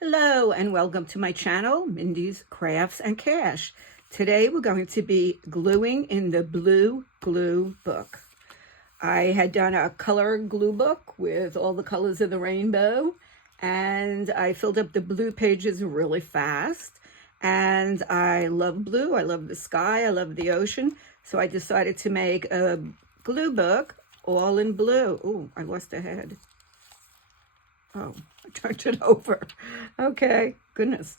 Hello and welcome to my channel, Mindy's Crafts and Cash. Today we're going to be gluing in the blue glue book. I had done a color glue book with all the colors of the rainbow, and I filled up the blue pages really fast. And I love blue, I love the sky, I love the ocean. So I decided to make a glue book all in blue. Ooh, I lost a head. Oh, I turned it over. Okay, goodness.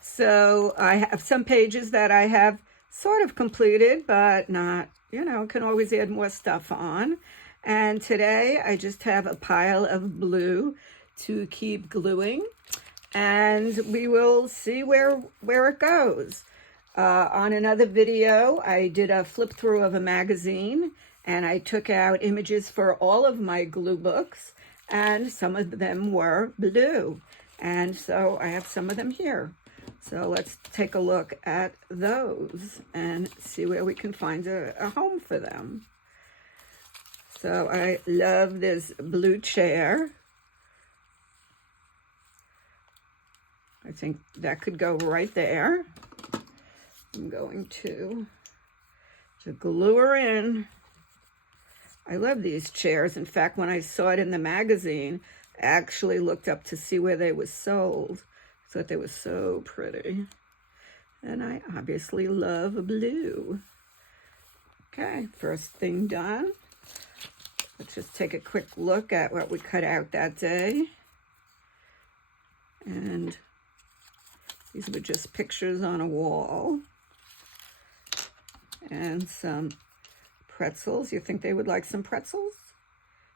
So I have some pages that I have sort of completed, but not, can always add more stuff on. And today I just have a pile of blue to keep gluing, and we will see where it goes. On another video, I did a flip through of a magazine, and I took out images for all of my glue books, and some of them were blue. And so I have some of them here. So let's take a look at those and see where we can find a home for them. So I love this blue chair. I think that could go right there. I'm going to glue her in. I love these chairs. In fact, when I saw it in the magazine, I actually looked up to see where they were sold. I thought they were so pretty. And I obviously love blue. Okay, first thing done. Let's just take a quick look at what we cut out that day. And these were just pictures on a wall. And some pretzels. You think they would like some pretzels?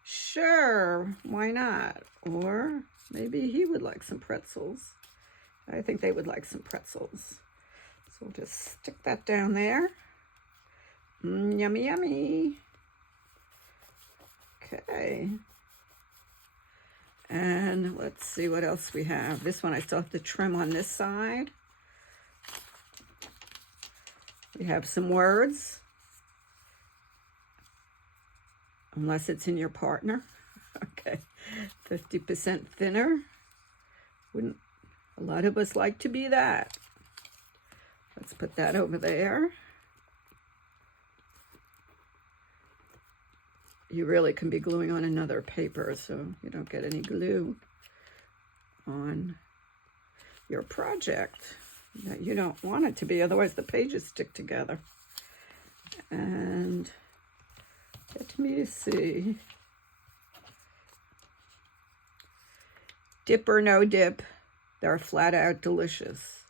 Sure, why not? Or maybe he would like some pretzels. I think they would like some pretzels. So we'll just stick that down there. Yummy, yummy. Okay. And let's see what else we have. This one I still have to trim on this side. We have some words. Unless it's in your partner. Okay, 50% thinner. Wouldn't a lot of us like to be that? Let's put that over there. You really can be gluing on another paper so you don't get any glue on your project that you don't want it to be, otherwise the pages stick together. And let me see. Dip or no dip, they're flat out delicious.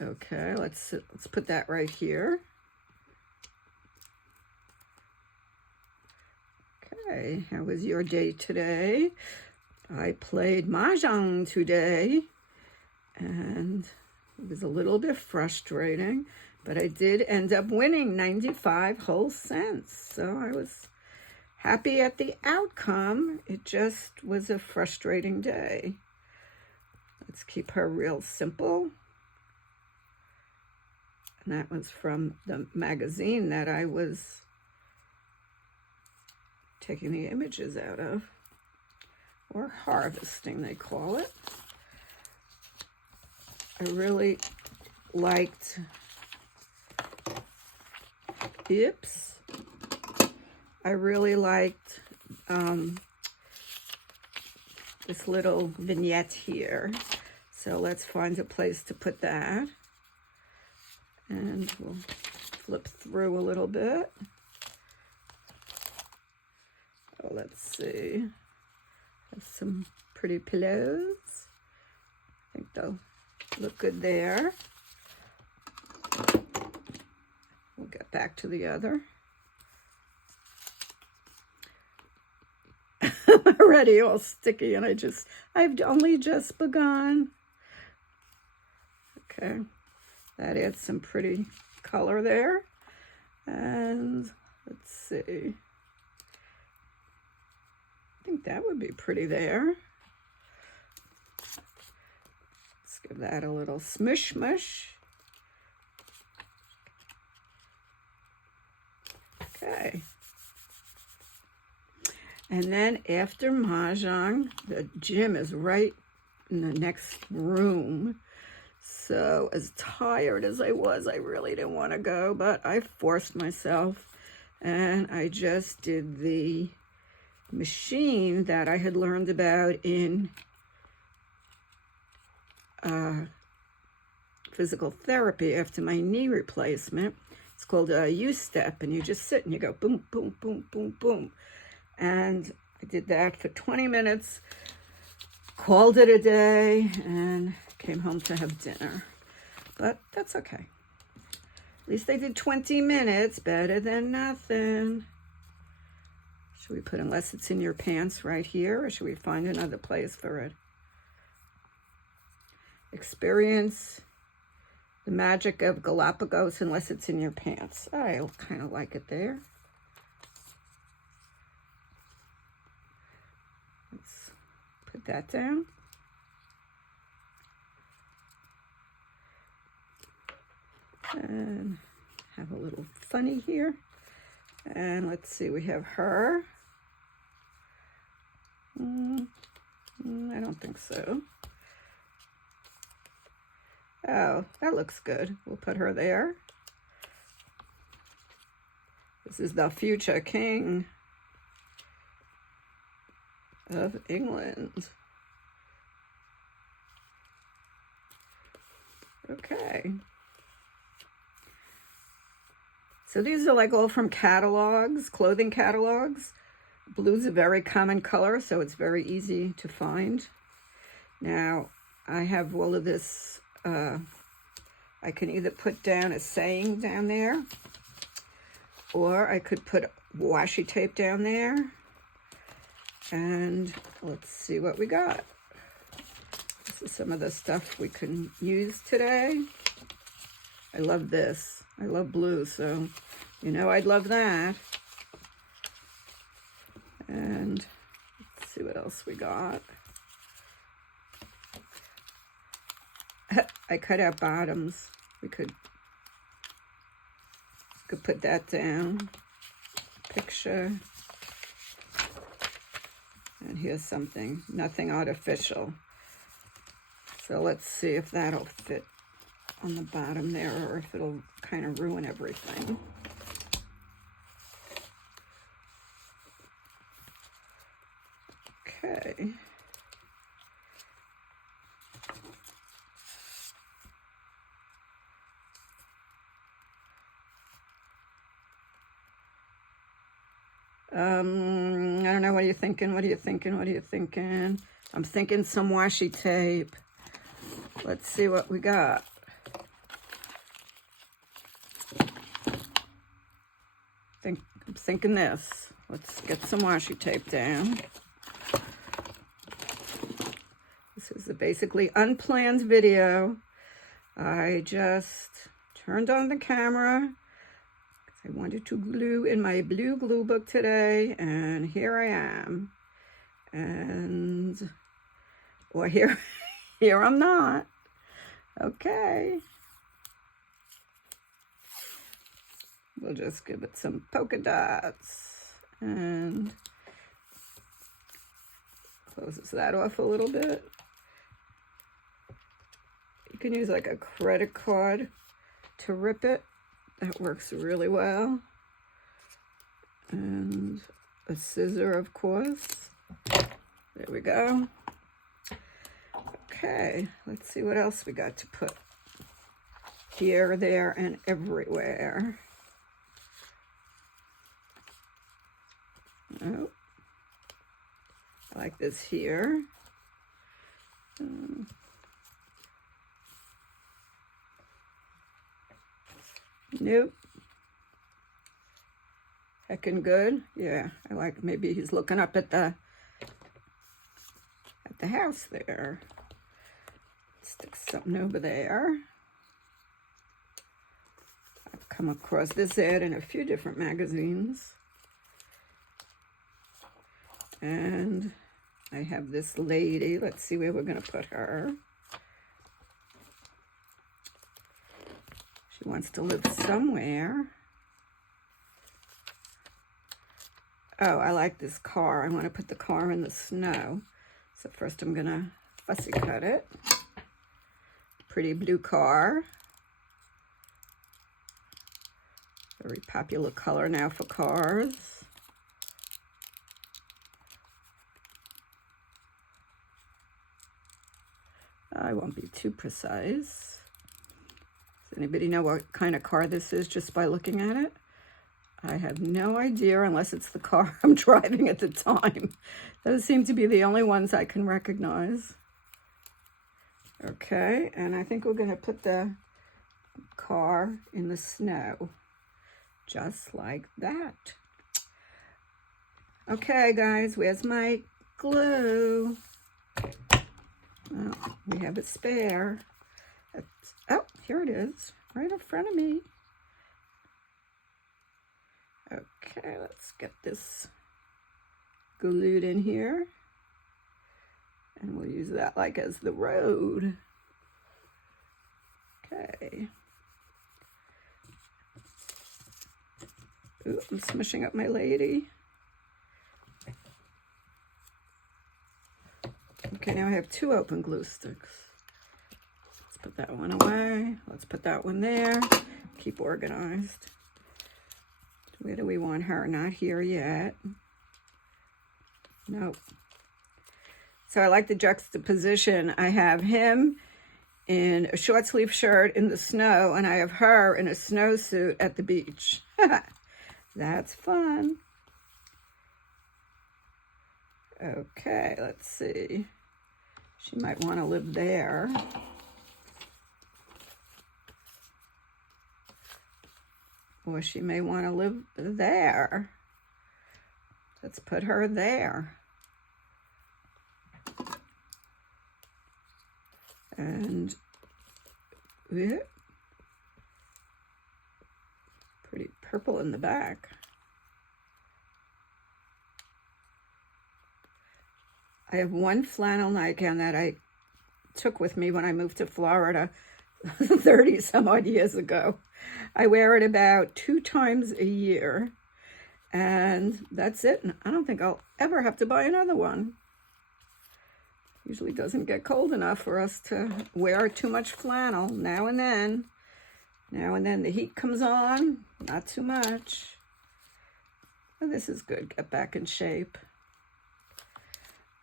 Okay, let's put that right here. Okay, how was your day today? I played mahjong today, and it was a little bit frustrating, but I did end up winning 95 whole cents. So I was happy at the outcome. It just was a frustrating day. Let's keep her real simple. And that was from the magazine that I was taking the images out of, or harvesting, they call it. I really liked, I really liked this little vignette here. So let's find a place to put that. And we'll flip through a little bit. Oh, let's see. Have some pretty pillows. I think they'll look good there. We'll get back to the other. I'm already all sticky, and I've only just begun. Okay, that adds some pretty color there. And let's see. I think that would be pretty there. Let's give that a little smush mush. Okay. And then after mahjong, the gym is right in the next room. So as tired as I was, I really didn't want to go, but I forced myself, and I just did the machine that I had learned about in physical therapy after my knee replacement. It's called a U-step, and you just sit and you go boom, boom, boom, boom, boom. And I did that for 20 minutes, called it a day, and came home to have dinner. But that's okay. At least I did 20 minutes, better than nothing. Should we put unless it's in your pants right here, or should we find another place for it? Experience the magic of Galapagos unless it's in your pants. I kind of like it there. Let's put that down. And have a little funny here. And let's see, we have her. I don't think so. Oh, that looks good. We'll put her there. This is the future king of England. Okay. So these are like all from catalogs, clothing catalogs. Blue's a very common color, so it's very easy to find. Now, I have all of this. I can either put down a saying down there, or I could put washi tape down there. And let's see what we got. This is some of the stuff we can use today. I love this. I love blue, so you know I'd love that. And let's see what else we got. I cut out bottoms. We could put that down. Picture. And here's something. Nothing artificial. So let's see if that'll fit on the bottom there, or if it'll kind of ruin everything. Okay. I don't know. What are you thinking? What are you thinking? What are you thinking? I'm thinking some washi tape. Let's see what we got. I'm thinking this. Let's get some washi tape down. This is a basically unplanned video. I just turned on the camera. I wanted to glue in my blue glue book today, and here I am. And, well, here I'm not. Okay. We'll just give it some polka dots and closes that off a little bit. You can use like a credit card to rip it. That works really well. And a scissor, of course. There we go. Okay, let's see what else we got to put here, there, and everywhere. Oh, I like this here. Nope. Heckin' good. Yeah, I like, maybe he's looking up at the house there. Stick something over there. I've come across this ad in a few different magazines. And I have this lady. Let's see where we're going to put her. She wants to live somewhere. Oh, I like this car. I want to put the car in the snow. So first I'm going to fussy cut it. Pretty blue car. Very popular color now for cars. I won't be too precise. Does anybody know what kind of car this is just by looking at it? I have no idea unless it's the car I'm driving at the time. Those seem to be the only ones I can recognize. Okay, and I think we're going to put the car in the snow, just like that. Okay, guys, where's my glue? Oh, we have a spare. Oh, here it is, right in front of me. Okay, let's get this glued in here. And we'll use that like as the road. Okay. Ooh, I'm smushing up my lady. Okay, now I have 2 open glue sticks. Let's put that one away. Let's put that one there. Keep organized. Where do we want her? Not here yet. Nope. So I like the juxtaposition. I have him in a short sleeve shirt in the snow, and I have her in a snowsuit at the beach. That's fun. Okay, let's see. She might want to live there. Or she may want to live there. Let's put her there. And yeah, pretty purple in the back. I have one flannel nightgown that I took with me when I moved to Florida 30 some odd years ago. I wear it about 2 times a year, and that's it. And I don't think I'll ever have to buy another one. Usually doesn't get cold enough for us to wear too much flannel. Now and then the heat comes on, not too much. Oh, this is good, get back in shape.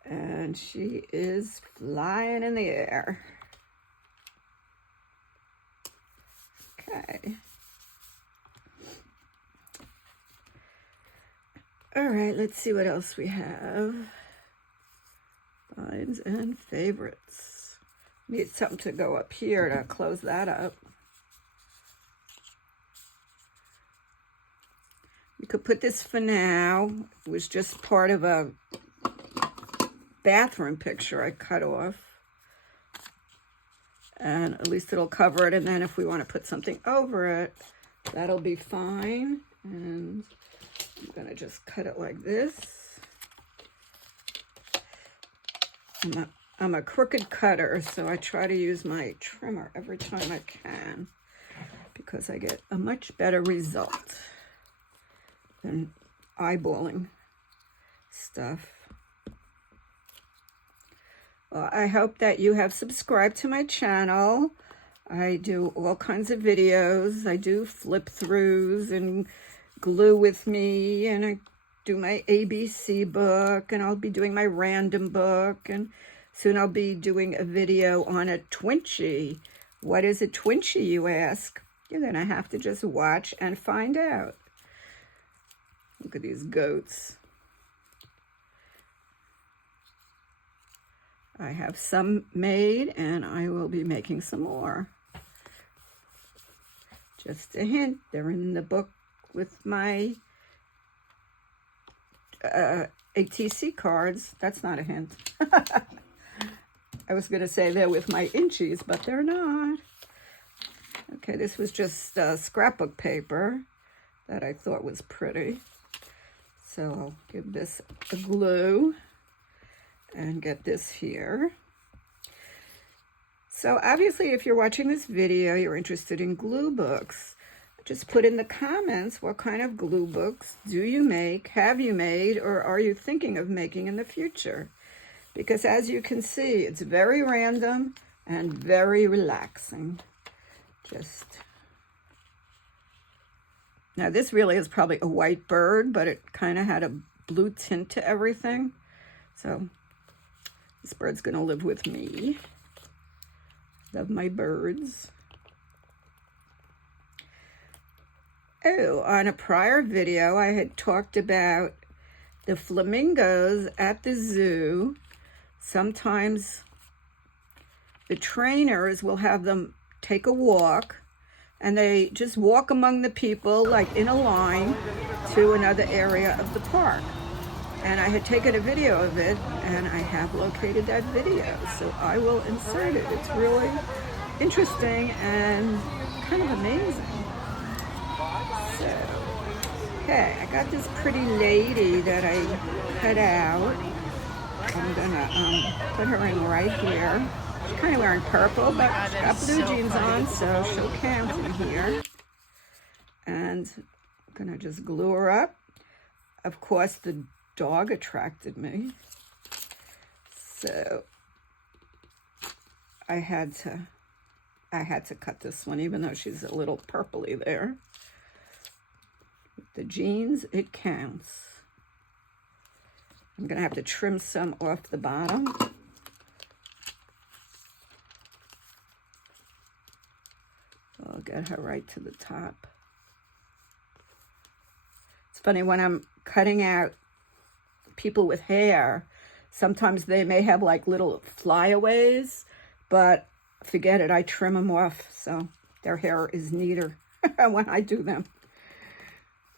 And she is flying in the air. Okay. All right, let's see what else we have. Finds and favorites. Need something to go up here to close that up. You could put this for now. It was just part of a bathroom picture I cut off. And at least it'll cover it. And then if we want to put something over it, that'll be fine. And I'm going to just cut it like this. I'm a crooked cutter, so I try to use my trimmer every time I can because I get a much better result than eyeballing stuff. Well, I hope that you have subscribed to my channel. I do all kinds of videos. I do flip throughs and glue with me, and I do my ABC book, and I'll be doing my random book, and soon I'll be doing a video on a twinchy. What is a twinchy, you ask? You're gonna have to just watch and find out. Look at these goats. I have some made, and I will be making some more. Just a hint, they're in the book with my ATC cards. That's not a hint. I was going to say they're with my inchies, but they're not. Okay, this was just scrapbook paper that I thought was pretty. So I'll give this a glue and get this here. So obviously, if you're watching this video, you're interested in glue books. Just put in the comments what kind of glue books do you make, have you made, or are you thinking of making in the future? because as you can see, it's very random and very relaxing. Now this really is probably a white bird, but it kind of had a blue tint to everything. So this bird's gonna live with me. Love my birds. Oh, on a prior video, I had talked about the flamingos at the zoo. Sometimes the trainers will have them take a walk, and they just walk among the people, like in a line, to another area of the park. And I had taken a video of it, and I have located that video, so I will insert it. It's really interesting and kind of amazing. So, okay, I got this pretty lady that I cut out. I'm gonna put her in right here. She's kind of wearing purple, but she's got blue jeans on, so she'll count in here. And I'm gonna just glue her up. Of course, the dog attracted me, so I had to cut this one, even though she's a little purpley there. With the jeans, it counts. I'm gonna have to trim some off the bottom. I'll get her right to the top. It's funny, when I'm cutting out people with hair, sometimes they may have like little flyaways, but forget it, I trim them off so their hair is neater when I do them.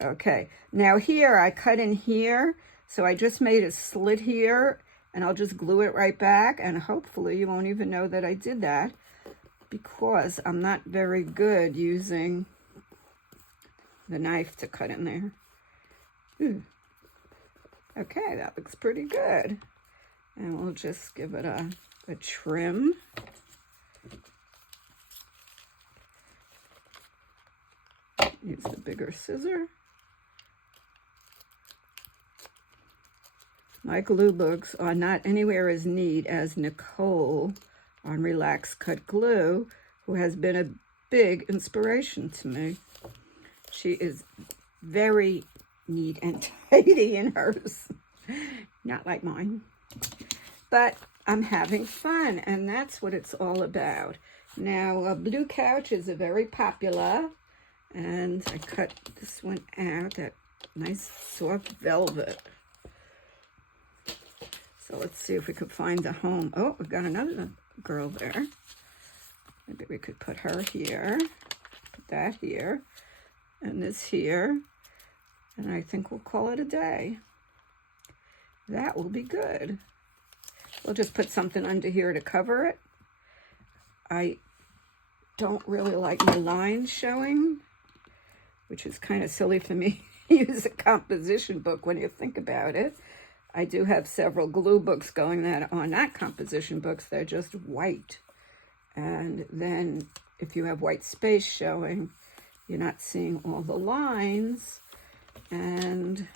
Okay, now here I cut in here, so I just made a slit here, and I'll just glue it right back, and hopefully you won't even know that I did that, because I'm not very good using the knife to cut in there. Okay, that looks pretty good. And we'll just give it a trim. Use the bigger scissor. My glue books are not anywhere as neat as Nicole on Relax Cut Glue, who has been a big inspiration to me. She is very neat and tidy in hers. Not like mine. But I'm having fun, and that's what it's all about. Now, blue couches are very popular, and I cut this one out, that nice soft velvet. So let's see if we could find a home. Oh, we've got another girl there. Maybe we could put her here, put that here, and this here, and I think we'll call it a day. That will be good. We'll just put something under here to cover it. I don't really like my lines showing, which is kind of silly for me to use a composition book when you think about it. I do have several glue books going that are not composition books, they're just white. And then if you have white space showing, you're not seeing all the lines. And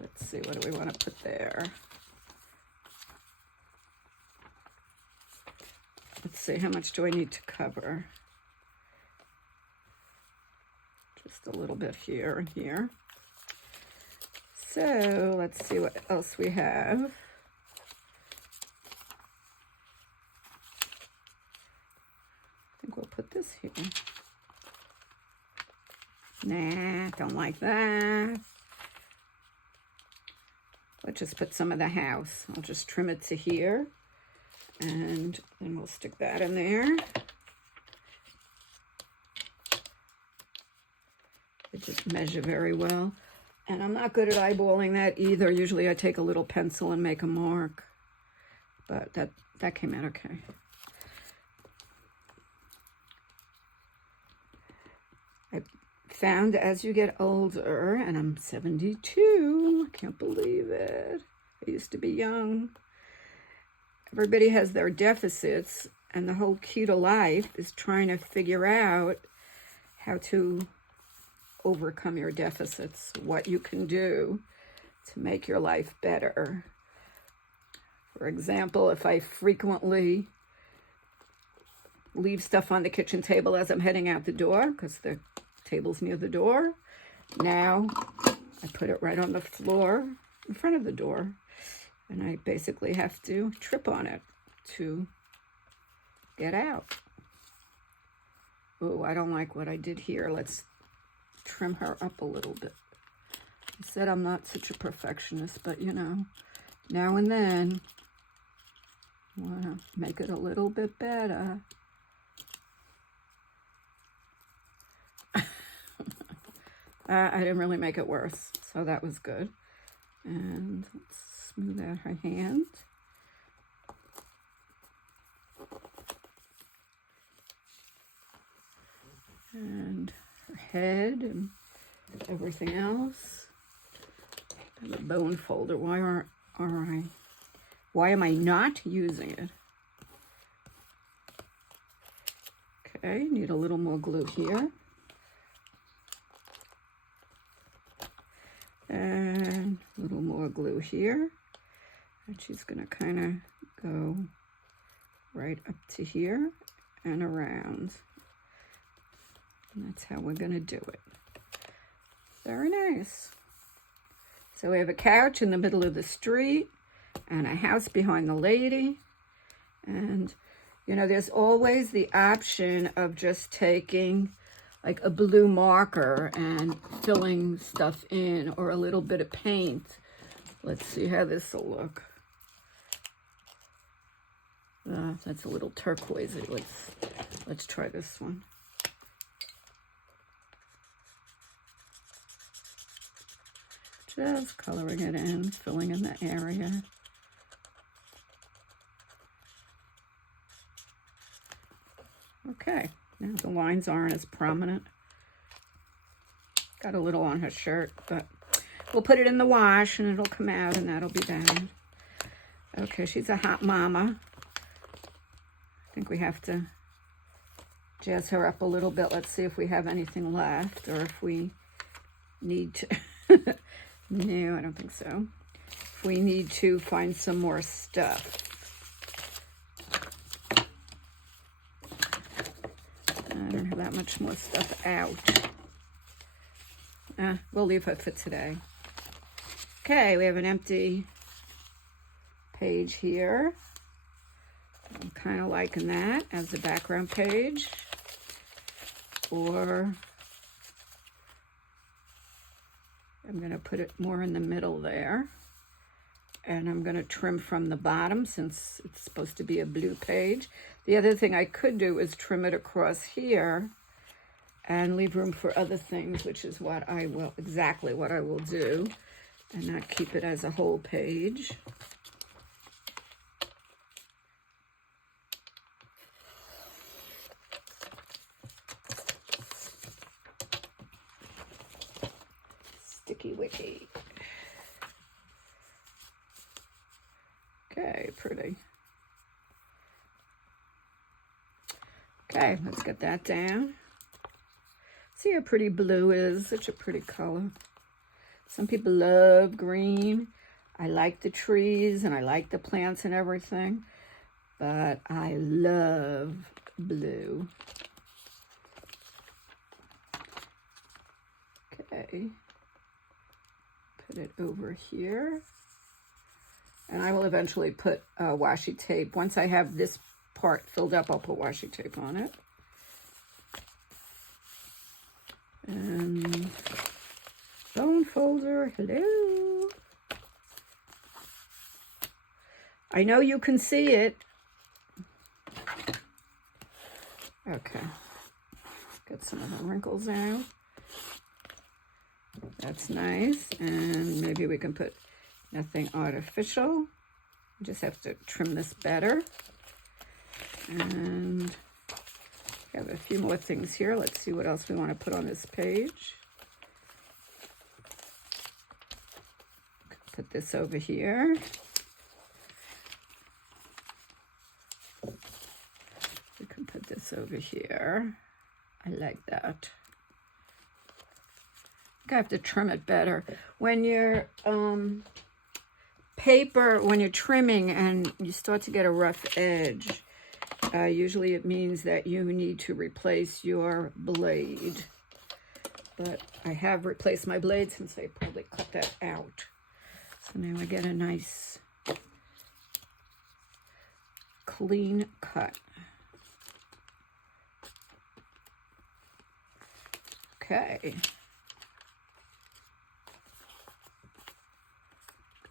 let's see, what do we want to put there? Let's see, how much do I need to cover? Just a little bit here and here. So let's see what else we have. I think we'll put this here. Nah, don't like that. Let's just put some of the house. I'll just trim it to here, and then we'll stick that in there. It just measure very well. And I'm not good at eyeballing that either. Usually I take a little pencil and make a mark. But that came out okay. I found as you get older, and I'm 72, I can't believe it. I used to be young. Everybody has their deficits, and the whole key to life is trying to figure out how to overcome your deficits, what you can do to make your life better. For example, if I frequently leave stuff on the kitchen table as I'm heading out the door, because the table's near the door, now I put it right on the floor in front of the door, and I basically have to trip on it to get out. Oh, I don't like what I did here. Let's trim her up a little bit. I said I'm not such a perfectionist, but you know, now and then, I want to make it a little bit better. I didn't really make it worse, so that was good. And let's smooth out her hand. And her head and everything else. And the bone folder. Why am I not using it? Okay, need a little more glue here. And a little more glue here. And she's gonna kind of go right up to here and around. And that's how we're gonna do it. Very nice. So we have a couch in the middle of the street and a house behind the lady. And, you know, there's always the option of just taking like a blue marker and filling stuff in, or a little bit of paint. Let's see how this will look. That's a little turquoisey. Let's try this one. Just coloring it in, filling in the area. Okay, now the lines aren't as prominent. Got a little on her shirt, but we'll put it in the wash and it'll come out and that'll be bad. Okay, she's a hot mama. I think we have to jazz her up a little bit. Let's see if we have anything left or if we need to. No, I don't think so. If we need to find some more stuff. I don't have that much more stuff out. We'll leave her for today. Okay, we have an empty page here. I'm kind of liking that as the background page. Or I'm going to put it more in the middle there. And I'm going to trim from the bottom since it's supposed to be a blue page. The other thing I could do is trim it across here and leave room for other things, which is what I will, exactly what I will do, and not keep it as a whole page. Sticky wicky. Okay, pretty. Okay, let's get that down. See how pretty blue is, such a pretty color. Some people love green. I like the trees and I like the plants and everything, but I love blue. Okay, put it over here. And I will eventually put washi tape. Once I have this part filled up, I'll put washi tape on it. And bone folder, hello. I know you can see it. Okay, get some of the wrinkles out. That's nice. And maybe we can put nothing artificial. Just have to trim this better. And we have a few more things here. Let's see what else we want to put on this page. Put this over here. We can put this over here. I like that. think I have to trim it better. When you're when you're trimming and you start to get a rough edge, usually it means that you need to replace your blade. But I have replaced my blade since I probably cut that out. So now I get a nice clean cut. Okay.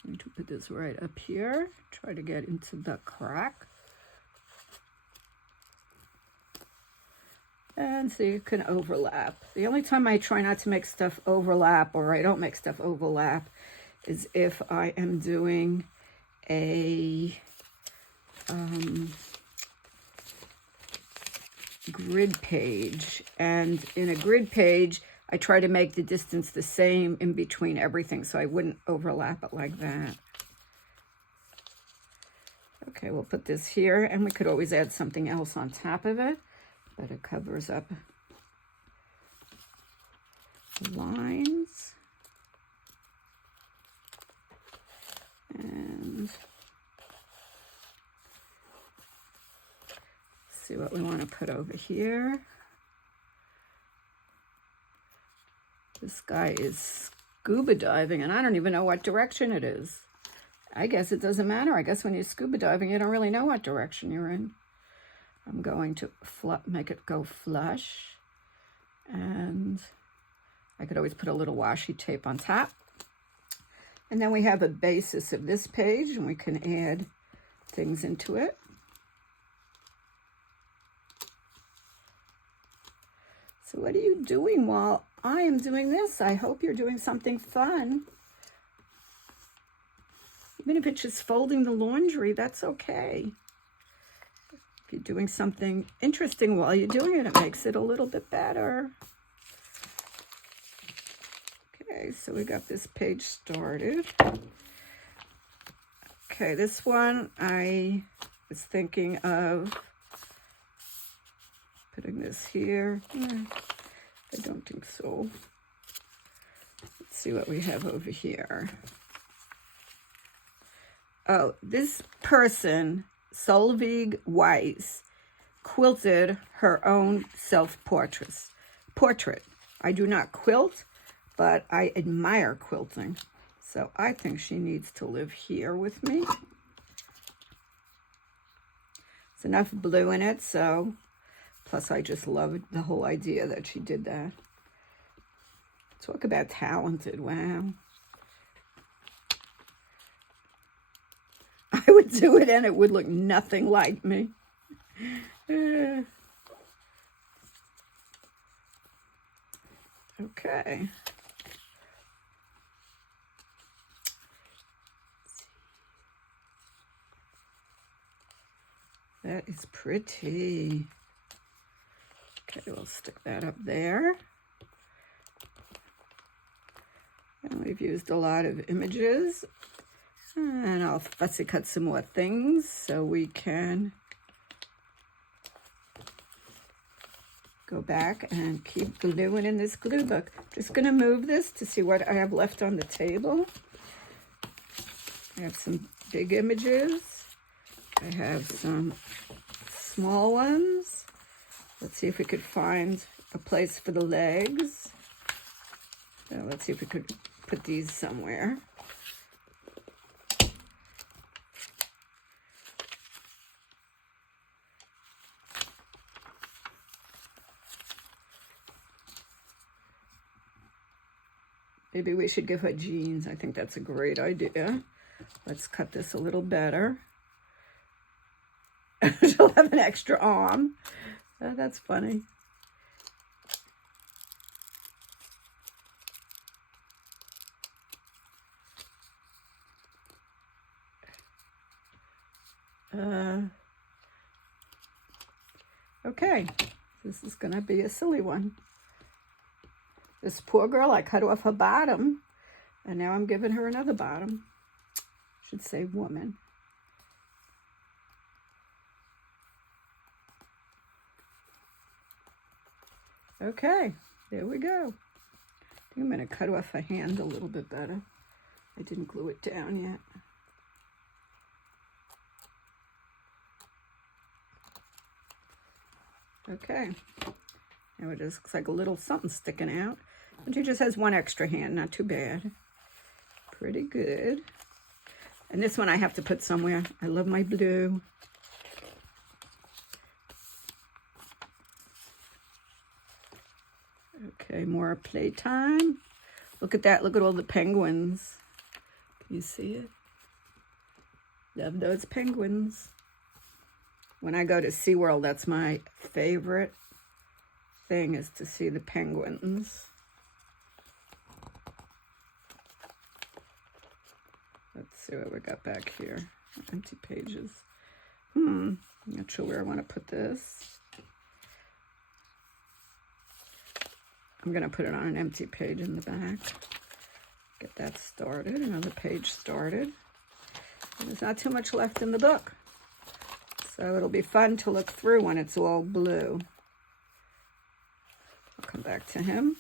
I'm going to put this right up here. Try to get into the crack. And so you can overlap. The only time I try not to make stuff overlap, or I don't make stuff overlap, is if I am doing a grid page. And in a grid page, I try to make the distance the same in between everything, so I wouldn't overlap it like that. Okay, we'll put this here, and we could always add something else on top of it, but it covers up the lines. And see what we want to put over here. This guy is scuba diving, and I don't even know what direction it is. I guess it doesn't matter. I guess when you're scuba diving, you don't really know what direction you're in. I'm going to make it go flush. And I could always put a little washi tape on top. And then we have a basis of this page, and we can add things into it. So what are you doing while I am doing this? I hope you're doing something fun. Even if it's just folding the laundry, that's okay. If you're doing something interesting while you're doing it, it makes it a little bit better. Okay, so we got this page started. Okay, this one I was thinking of putting this here. I don't think so. Let's see what we have over here. Oh, this person, Solveig Weiss, quilted her own self-portrait. I do not quilt, but I admire quilting. So I think she needs to live here with me. There's enough blue in it, so plus I just loved the whole idea that she did that. Talk about talented, wow. I would do it and it would look nothing like me. Okay. That is pretty. Okay, we'll stick that up there. And we've used a lot of images. And I'll fussy cut some more things so we can go back and keep gluing in this glue book. Just going to move this to see what I have left on the table. I have some big images. I have some small ones. Let's see if we could find a place for the legs. Let's see if we could put these somewhere. Maybe we should give her jeans. I think that's a great idea. Let's cut this a little better. She'll have an extra arm. Oh, that's funny. Okay, this is going to be a silly one. This poor girl, I cut off her bottom, and now I'm giving her another bottom. Should say woman. Okay, there we go. I'm going to cut off a hand a little bit better. I didn't glue it down yet. Okay. Now it just looks like a little something sticking out. And she just has one extra hand, not too bad. Pretty good. And this one I have to put somewhere. I love my blue. Okay, more playtime. Look at that. Look at all the penguins. Can you see it? Love those penguins. When I go to SeaWorld, that's my favorite thing, is to see the penguins. Let's see what we got back here. Empty pages. I'm not sure where I want to put this. I'm going to put it on an empty page in the back. Get that started. Another page started. And there's not too much left in the book. So it'll be fun to look through when it's all blue. I'll come back to him.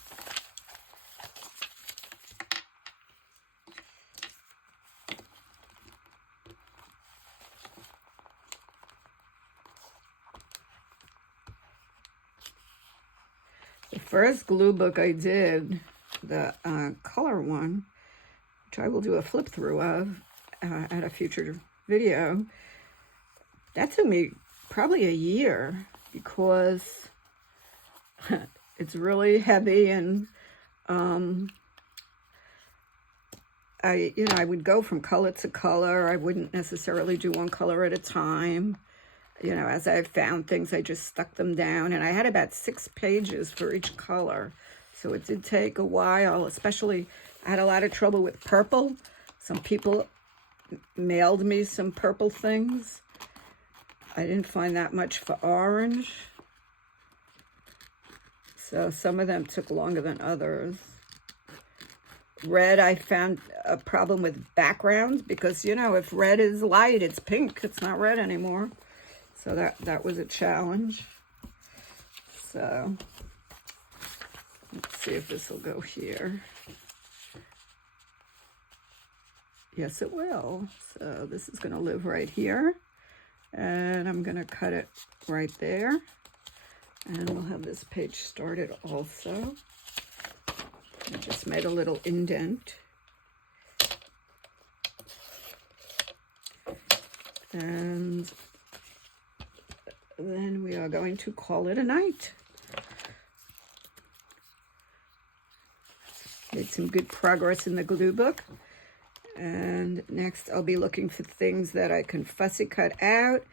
The first glue book I did, the color one, which I will do a flip through of at a future video, that took me probably a year because it's really heavy, and I would go from color to color. I wouldn't necessarily do one color at a time. You know, as I found things, I just stuck them down. And I had about 6 pages for each color. So it did take a while, especially I had a lot of trouble with purple. Some people mailed me some purple things. I didn't find that much for orange. So some of them took longer than others. Red, I found a problem with backgrounds because, you know, if red is light, it's pink. It's not red anymore. So that was a challenge. So let's see if this will go here. Yes, it will. So this is going to live right here. And I'm going to cut it right there. And we'll have this page started also. I just made a little indent. And then we are going to call it a night. Made some good progress in the glue book. And next I'll be looking for things that I can fussy cut out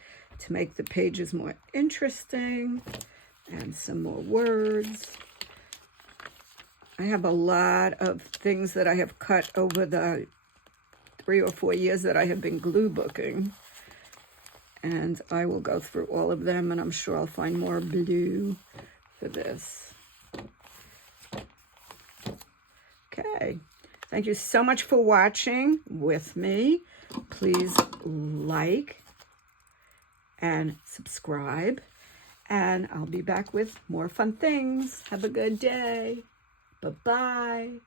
to make the pages more interesting, and some more words. I have a lot of things that I have cut over the 3 or 4 years that I have been glue booking. And I will go through all of them, and I'm sure I'll find more blue for this. Okay. Thank you so much for watching with me. Please like and subscribe. And I'll be back with more fun things. Have a good day. Bye-bye.